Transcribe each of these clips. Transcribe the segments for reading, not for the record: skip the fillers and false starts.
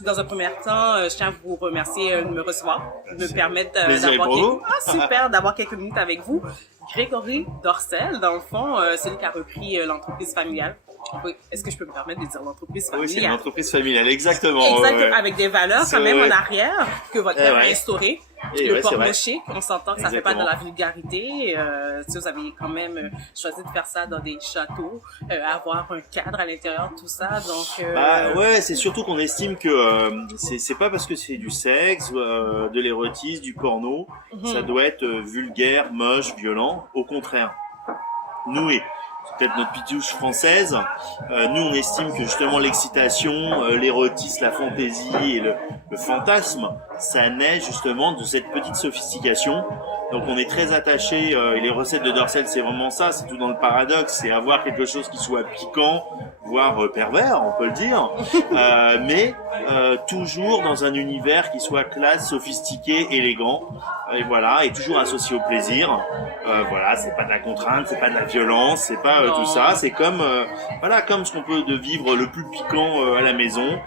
Dans un premier temps, je tiens à vous remercier de me recevoir, de me permettre d'avoir quelques minutes avec vous. Grégory Dorcel, dans le fond, c'est lui qui a repris l'entreprise familiale. Oui, est-ce que je peux me permettre de dire l'entreprise familiale? Oui, c'est une entreprise familiale, exactement. Exactement, avec des valeurs quand même en arrière que votre père a instauré. Le porte-chic, on s'entend que ça fait pas de la vulgarité. Si vous avez quand même choisi de faire ça dans des châteaux, avoir un cadre à l'intérieur, tout ça, donc. Ouais, c'est surtout qu'on estime que c'est pas parce que c'est du sexe, de l'érotisme, du porno, ça doit être vulgaire, moche, violent. Au contraire, nous c'est peut-être notre pitouche française. Nous, on estime que justement l'excitation, l'érotisme, la fantaisie et le fantasme, ça naît justement de cette petite sophistication. Donc, on est très attaché. Et les recettes de Dorcel, c'est vraiment ça. C'est tout dans le paradoxe. C'est avoir quelque chose qui soit piquant, voire pervers, on peut le dire, mais toujours dans un univers qui soit classe, sophistiqué, élégant. Et voilà, et toujours associé au plaisir. Voilà, c'est pas de la contrainte, c'est pas de la violence, c'est pas tout ça. C'est comme comme ce qu'on peut de vivre le plus piquant à la maison.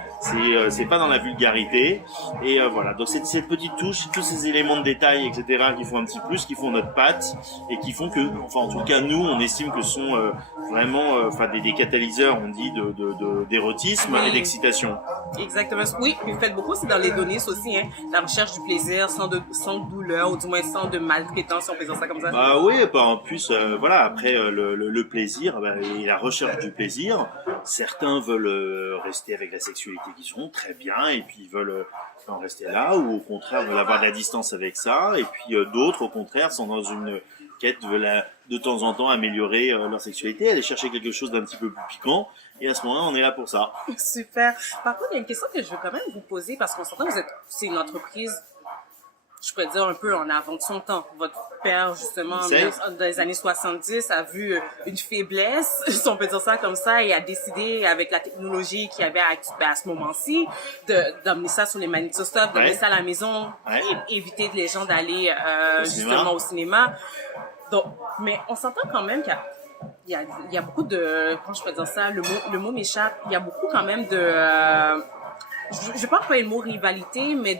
C'est pas dans la vulgarité. Et voilà, donc c'est cette petite touche, tous ces éléments de détail, etc., qui font un petit plus, qui font notre patte et qui font que, enfin en tout cas nous, on estime que ce sont vraiment, des catalyseurs, on dit d'érotisme et d'excitation. Exactement. Oui, puis vous faites beaucoup, c'est dans les données aussi, hein, la recherche du plaisir sans douleur, ou du moins sans de maltraitance, si on peut dire ça comme ça. Oui, en plus, après le plaisir et la recherche du plaisir, certains veulent rester avec la sexualité qu'ils ont, très bien, et puis ils veulent en rester là, ou au contraire veulent avoir de la distance avec ça, et puis d'autres, au contraire, sont dans une quête, veulent de temps en temps améliorer leur sexualité, aller chercher quelque chose d'un petit peu plus piquant, et à ce moment-là, on est là pour ça. Super. Par contre, il y a une question que je veux quand même vous poser, parce qu'on s'entend que c'est une entreprise, je pourrais dire un peu en avant de son temps. Votre père, justement, dans les années 70, a vu une faiblesse, si on peut dire ça comme ça, et a décidé, avec la technologie qu'il y avait à ce moment-ci, d'amener ça sur les magnétoscopes, d'amener ça à la maison, et éviter les gens d'aller justement au cinéma. Donc, mais on s'entend quand même qu'il y a beaucoup de, comment je peux dire ça, le mot m'échappe, il y a beaucoup quand même de, je vais pas employer le mot rivalité, mais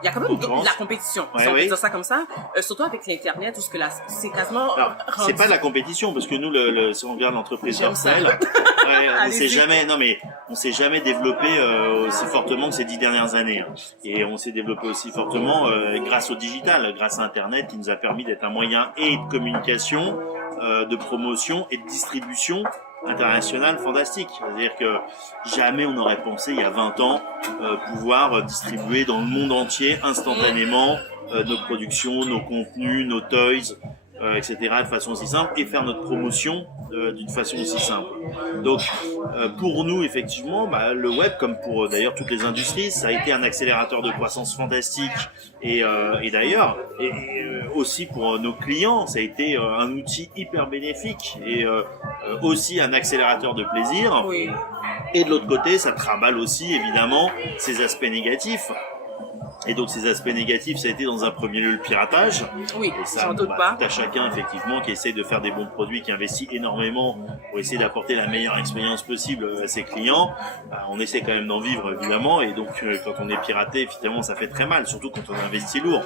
il y a quand même de la compétition, si on peut dire ça comme ça, surtout avec l'Internet, où c'est quasiment... Alors, c'est pas de la compétition, parce que nous, si on regarde l'entreprise Dorcel, on s'est jamais développé aussi fortement que ces 10 dernières années. Hein. Et on s'est développé aussi fortement grâce au digital, grâce à Internet, qui nous a permis d'être un moyen et de communication, de promotion et de distribution international fantastique. C'est-à-dire que jamais on n'aurait pensé il y a 20 ans pouvoir distribuer dans le monde entier instantanément nos productions, nos contenus, nos toys, etc. de façon aussi simple, et faire notre promotion d'une façon aussi simple. Donc pour nous effectivement, le web, comme pour d'ailleurs toutes les industries, ça a été un accélérateur de croissance fantastique, et d'ailleurs aussi pour nos clients, ça a été un outil hyper bénéfique, et aussi un accélérateur de plaisir. Oui. Et de l'autre côté, ça trimballe aussi évidemment ses aspects négatifs. Et donc ces aspects négatifs, ça a été dans un premier lieu le piratage. Oui, et ça, j'en doute pas. Tout à chacun effectivement qui essaie de faire des bons produits, qui investit énormément pour essayer d'apporter la meilleure expérience possible à ses clients. On essaie quand même d'en vivre évidemment, et donc quand on est piraté, évidemment ça fait très mal, surtout quand on investit lourd.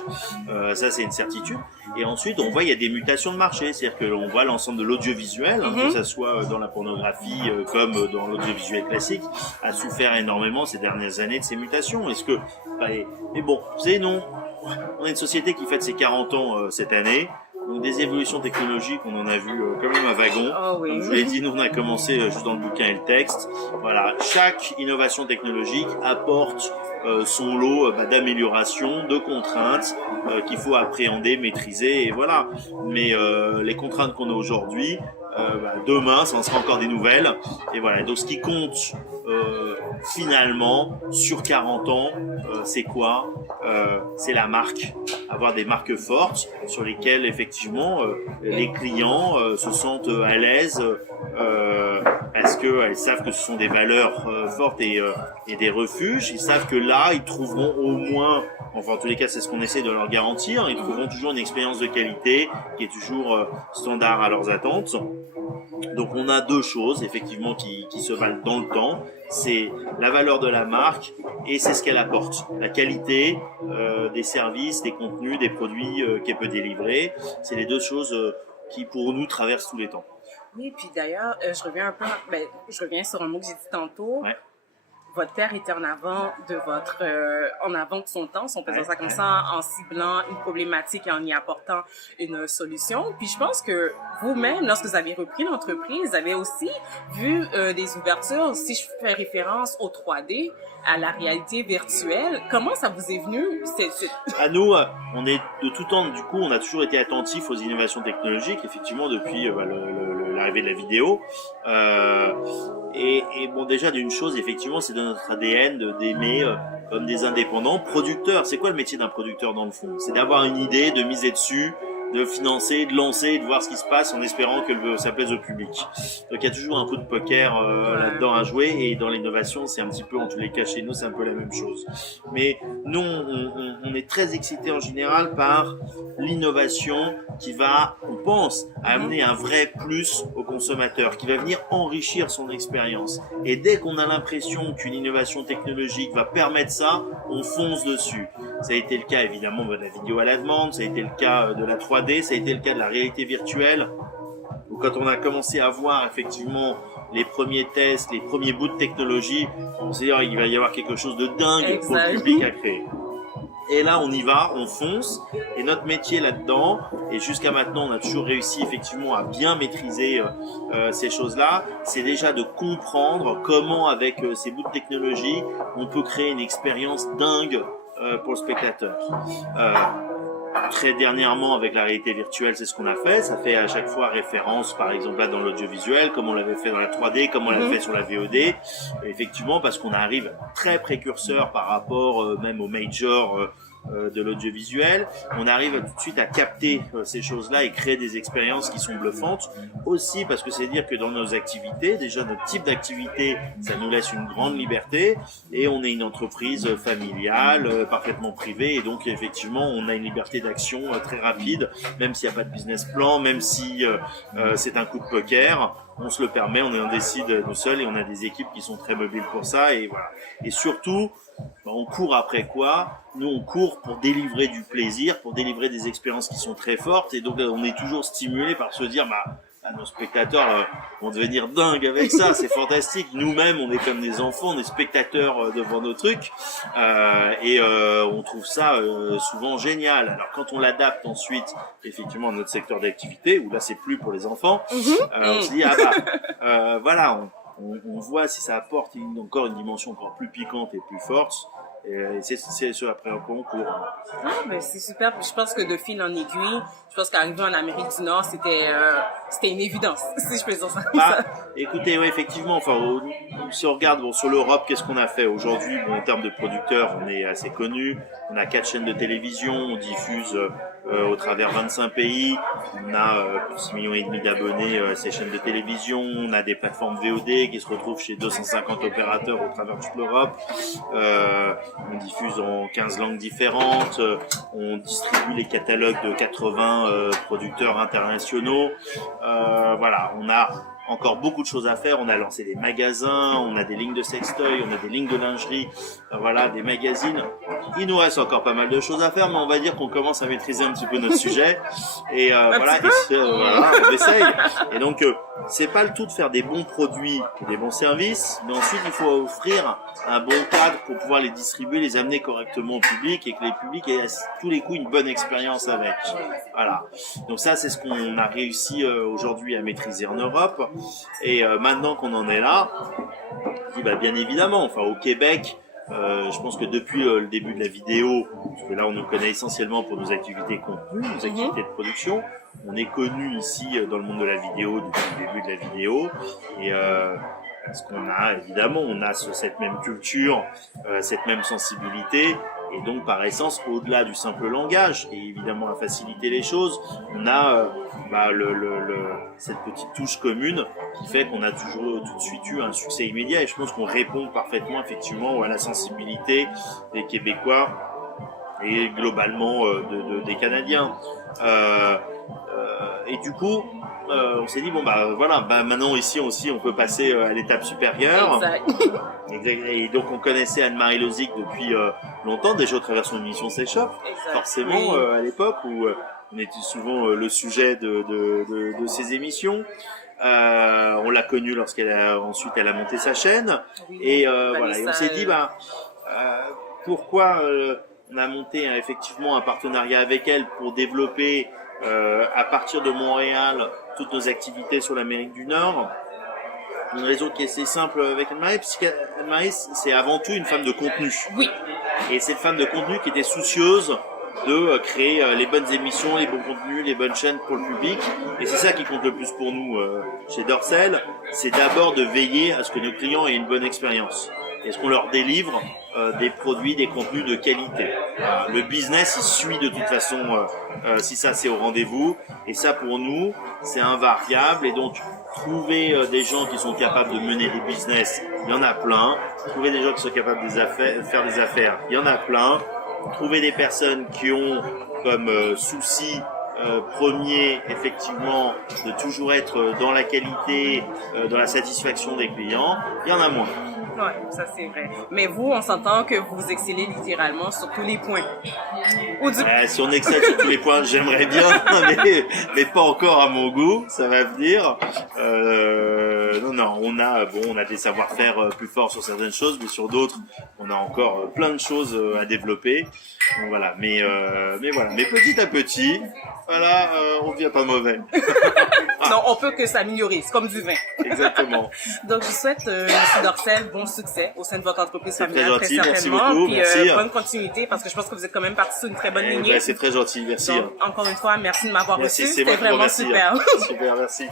Ça c'est une certitude. Et ensuite on voit il y a des mutations de marché, c'est-à-dire que l'on voit l'ensemble de l'audiovisuel, que ça soit dans la pornographie comme dans l'audiovisuel classique, a souffert énormément ces dernières années de ces mutations. Est-ce que mais bon, vous savez, non, on est une société qui fête ses 40 ans cette année, donc des évolutions technologiques, on en a vu quand même un wagon. Oh, oui. Comme je l'ai dit, nous on a commencé juste dans le bouquin et le texte. Voilà, chaque innovation technologique apporte son lot d'améliorations, de contraintes qu'il faut appréhender, maîtriser, et voilà. Mais les contraintes qu'on a aujourd'hui, demain, ça en sera encore des nouvelles. Et voilà. Donc, ce qui compte finalement sur 40 ans, c'est quoi ? C'est la marque. Avoir des marques fortes sur lesquelles effectivement les clients se sentent à l'aise parce qu'elles savent que ce sont des valeurs fortes et des refuges. Ils savent que là, ils trouveront au moins, enfin en tous les cas, c'est ce qu'on essaie de leur garantir, ils trouveront toujours une expérience de qualité qui est toujours standard à leurs attentes. Donc on a deux choses effectivement qui se valent dans le temps, c'est la valeur de la marque et c'est ce qu'elle apporte, la qualité des services, des contenus, des produits qu'elle peut délivrer. C'est les deux choses qui pour nous traversent tous les temps. Oui, puis d'ailleurs, je reviens sur un mot que j'ai dit tantôt. Ouais. Votre père était en avant de son temps, si on peut dire ça comme ça, en ciblant une problématique et en y apportant une solution. Puis je pense que vous-même, lorsque vous avez repris l'entreprise, vous avez aussi vu des ouvertures, si je fais référence au 3D, à la réalité virtuelle. Comment ça vous est venu? À nous, on est de tout temps, du coup, on a toujours été attentifs aux innovations technologiques, effectivement, depuis l'arrivée de la vidéo. Et bon, déjà d'une chose, effectivement, c'est de notre ADN d'aimer comme des indépendants producteurs. C'est quoi le métier d'un producteur dans le fond? C'est d'avoir une idée, de miser dessus, de financer, de lancer, de voir ce qui se passe en espérant que ça plaise au public. Donc il y a toujours un coup de poker là-dedans à jouer, et dans l'innovation, c'est un petit peu, en tous les cas chez nous, c'est un peu la même chose. Mais nous, on est très excités en général par l'innovation qui va, on pense, amener un vrai plus au consommateur, qui va venir enrichir son expérience. Et dès qu'on a l'impression qu'une innovation technologique va permettre ça, on fonce dessus. Ça a été le cas évidemment de la vidéo à la demande, ça a été le cas de la 3D, ça a été le cas de la réalité virtuelle. Donc, quand on a commencé à voir effectivement les premiers tests, les premiers bouts de technologie, on s'est dit il va y avoir quelque chose de dingue pour le public à créer. Et là, on y va, on fonce, et notre métier là-dedans, et jusqu'à maintenant, on a toujours réussi effectivement à bien maîtriser ces choses-là, c'est déjà de comprendre comment, avec ces bouts de technologie, on peut créer une expérience dingue pour le spectateur. Très dernièrement, avec la réalité virtuelle, c'est ce qu'on a fait. Ça fait à chaque fois référence, par exemple là dans l'audiovisuel, comme on l'avait fait dans la 3D, comme on l'a fait sur la VOD. Effectivement, parce qu'on arrive très précurseur par rapport même aux majors de l'audiovisuel. On arrive tout de suite à capter ces choses-là et créer des expériences qui sont bluffantes. Aussi parce que c'est dire que dans nos activités, déjà notre type d'activité, ça nous laisse une grande liberté, et on est une entreprise familiale, parfaitement privée, et donc effectivement on a une liberté d'action très rapide, même s'il n'y a pas de business plan, même si c'est un coup de poker. On se le permet, on décide nous seuls, et on a des équipes qui sont très mobiles pour ça, et voilà. Et surtout, on court après quoi? Nous, on court pour délivrer du plaisir, pour délivrer des expériences qui sont très fortes, et donc on est toujours stimulé par se dire, nos spectateurs vont devenir dingues avec ça, c'est fantastique. Nous-mêmes, on est comme des enfants, on est spectateurs devant nos trucs, et on trouve ça souvent génial. Alors quand on l'adapte ensuite, effectivement, à notre secteur d'activité, où là c'est plus pour les enfants, on se dit voilà, on voit si ça apporte encore une dimension encore plus piquante et plus forte. Et c'est ce après quoi on court. Ah, ben c'est super. Je pense que de fil en aiguille, je pense qu'arriver en Amérique du Nord, c'était une évidence, si je peux dire ça. Écoutez, ouais, effectivement, si on regarde sur l'Europe, qu'est-ce qu'on a fait aujourd'hui? En termes de producteurs, on est assez connus. On a 4 chaînes de télévision, on diffuse au travers 25 pays. On a 6,5 millions d'abonnés à ces chaînes de télévision. On a des plateformes VOD qui se retrouvent chez 250 opérateurs au travers toute l'Europe. On diffuse en 15 langues différentes. On distribue les catalogues de 80 producteurs internationaux. Voilà, on a encore beaucoup de choses à faire. On a lancé des magasins, on a des lignes de sextoy, on a des lignes de lingerie, voilà, des magazines. Il nous reste encore pas mal de choses à faire, mais on va dire qu'on commence à maîtriser un petit peu notre sujet. Et voilà, on essaye. Et donc, c'est pas le tout de faire des bons produits et des bons services, mais ensuite il faut offrir un bon cadre pour pouvoir les distribuer, les amener correctement au public, et que les publics aient à tous les coups une bonne expérience avec. Voilà. Donc ça, c'est ce qu'on a réussi aujourd'hui à maîtriser en Europe. Et maintenant qu'on en est là, on dit bien évidemment, au Québec, je pense que depuis le début de la vidéo, parce que là on nous connaît essentiellement pour nos activités contenues, nos activités de production, on est connu ici dans le monde de la vidéo depuis le début de la vidéo, et parce qu'on a évidemment, on a cette même culture, cette même sensibilité, et donc par essence, au-delà du simple langage, et évidemment à faciliter les choses, on a cette petite touche commune qui fait qu'on a toujours tout de suite eu un succès immédiat, et je pense qu'on répond parfaitement effectivement à la sensibilité des Québécois et globalement des Canadiens. Et du coup, on s'est dit bon bah voilà, bah maintenant ici aussi on peut passer à l'étape supérieure. Exact. Et donc on connaissait Anne-Marie Lozic depuis longtemps, déjà au travers de son émission Séchoppe, forcément Oui. à l'époque où on était souvent le sujet de ces émissions. On l'a connue ensuite elle a monté sa chaîne. Oui, Et voilà, et on s'est dit pourquoi on a monté effectivement un partenariat avec elle pour développer à partir de Montréal toutes nos activités sur l'Amérique du Nord. Une raison qui est assez simple avec Anne-Marie, puisqu'Anne-Marie c'est avant tout une femme de contenu. Oui. Et c'est une femme de contenu qui était soucieuse de créer les bonnes émissions, les bons contenus, les bonnes chaînes pour le public. Et c'est ça qui compte le plus pour nous chez Dorsel, c'est d'abord de veiller à ce que nos clients aient une bonne expérience. Et ce qu'on leur délivre des produits, des contenus de qualité. Le business, il suit de toute façon si ça c'est au rendez-vous. Et ça pour nous, c'est invariable. Et donc, trouver des gens qui sont capables de mener des business, il y en a plein. Trouver des gens qui sont capables de faire des affaires, il y en a plein. Trouver des personnes qui ont comme souci premier, effectivement, de toujours être dans la qualité, dans la satisfaction des clients, il y en a moins. Ouais, ça c'est vrai. Mais vous, on s'entend que vous excellez littéralement sur tous les points. Si on excelle sur tous les points, j'aimerais bien, mais pas encore à mon goût, ça va venir. Non, on a des savoir-faire plus forts sur certaines choses, mais sur d'autres, on a encore plein de choses à développer. Donc voilà, mais voilà, mais petit à petit, voilà, on devient pas mauvais. Non, on peut que s'améliorer, c'est comme du vin. Exactement. Donc je souhaite Monsieur Dorsel bon succès au sein de votre entreprise familiale, très gentil, très merci certainement. beaucoup, Puis merci. bonne continuité parce que je pense que vous êtes quand même parti sur une très bonne lignée. C'est très gentil, merci. Donc encore une fois, merci de m'avoir reçu, C'est c'était moi qui vous vraiment remercie. super. Super, merci.